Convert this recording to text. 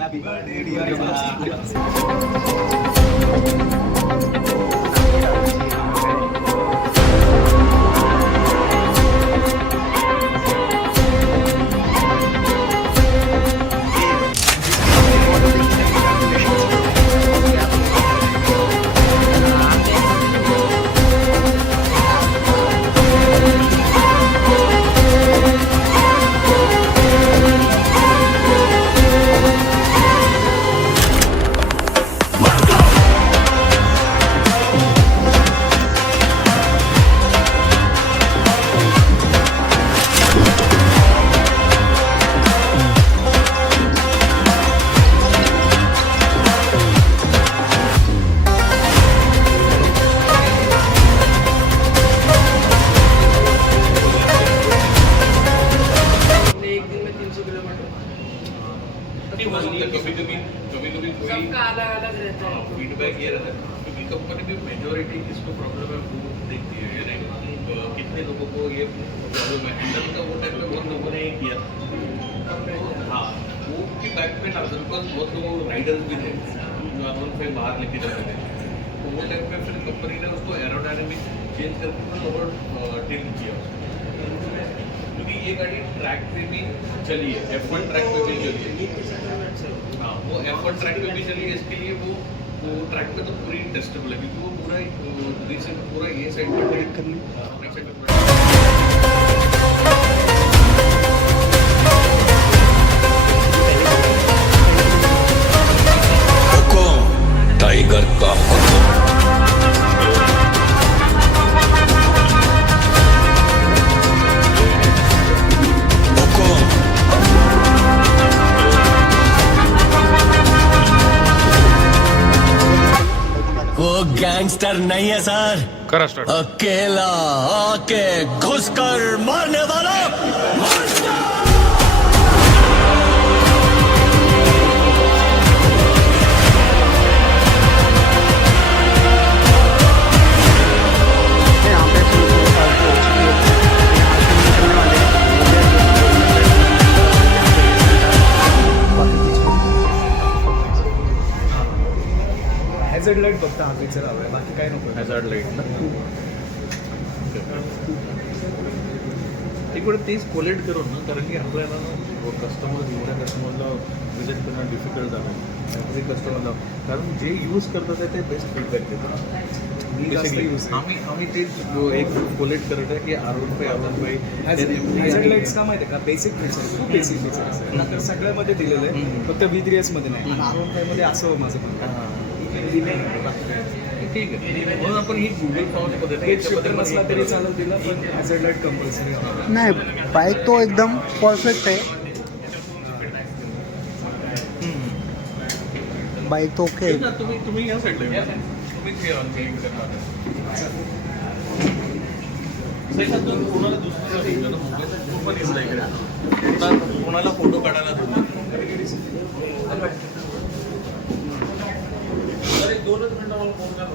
Happy birthday dear एक दिन में 300 किलोमीटर कभी कभी सबका अलग अलग रहता है। फीडबैक ये रहता है क्योंकि कंपनी में मेजोरिटी किसको प्रॉब्लम है वो देखती है यानी कितने लोगों को ये प्रॉब्लम है हैंडल का वो टाइम पे बहुत लोगों ने किया हाँ वो की बैक पे ना बिकॉज बहुत लोग राइडर्स भी थे जो आनंद पे बाहर लेके जाते थे तो वो टाइम पे फिर कंपनी ने उसको एरोडायनेमिक चेंज करके थोड़ा लोअर टिल्ट किया क्योंकि ये गाड़ी ट्रैक पे भी चली है F1 ट्रैक पे भी चली है हाँ वो F1 ट्रैक पे भी चली है इसके लिए वो ट्रैक पे तो पूरी टेस्टेबल है क्योंकि वो पूरा पूरा ये साइड पर कर ली टाइगर का वो गैंगस्टर नहीं है सर, करा स्टार्ट। अकेला आके घुसकर मारने वाला हॅझर्ड लाईट फक्त हा फीचर हवा आहे बाकी काय नको हॅझार्ड लाईट ना एक वेळ तेच कोलेट करून ना कारण की आपल्याला ना कस्टमर एवढ्या कस्टमरला विजिट करणं डिफिकल्ट झालं एव्हरी कस्टमरला कारण जे यूज करतात ते बेस्ट फीडबॅक देतात मी जास्त यूज आम्ही तेच एक कोलेट करत आहे की R15 हॅझर्ड लाईट्स का माहिती आहे का बेसिक फीचर खूप बेसिक फीचर असतं नंतर सगळ्यामध्ये दिलेलं आहे फक्त V3S मध्ये नाही आणि R15 मध्ये असं माझं म्हणणं ठीक आहे म्हणून आपण ही गुगल फॉर्ममध्ये शूटर नसला तरी चालेल तिला पण हॅझर्ड लाईट कंपल्सरी नाही बाईक तो एकदम परफेक्ट आहे बाईक तो ओके तुम्ही या साईडला येऊ तुम्हीच हे आमच्या इकडे कोणाला दुसऱ्याला देऊ ना मोबाईल तो पण येऊन इकडे कोणाला फोटो काढायला देऊ दोनच मिनिटं मला फोन करा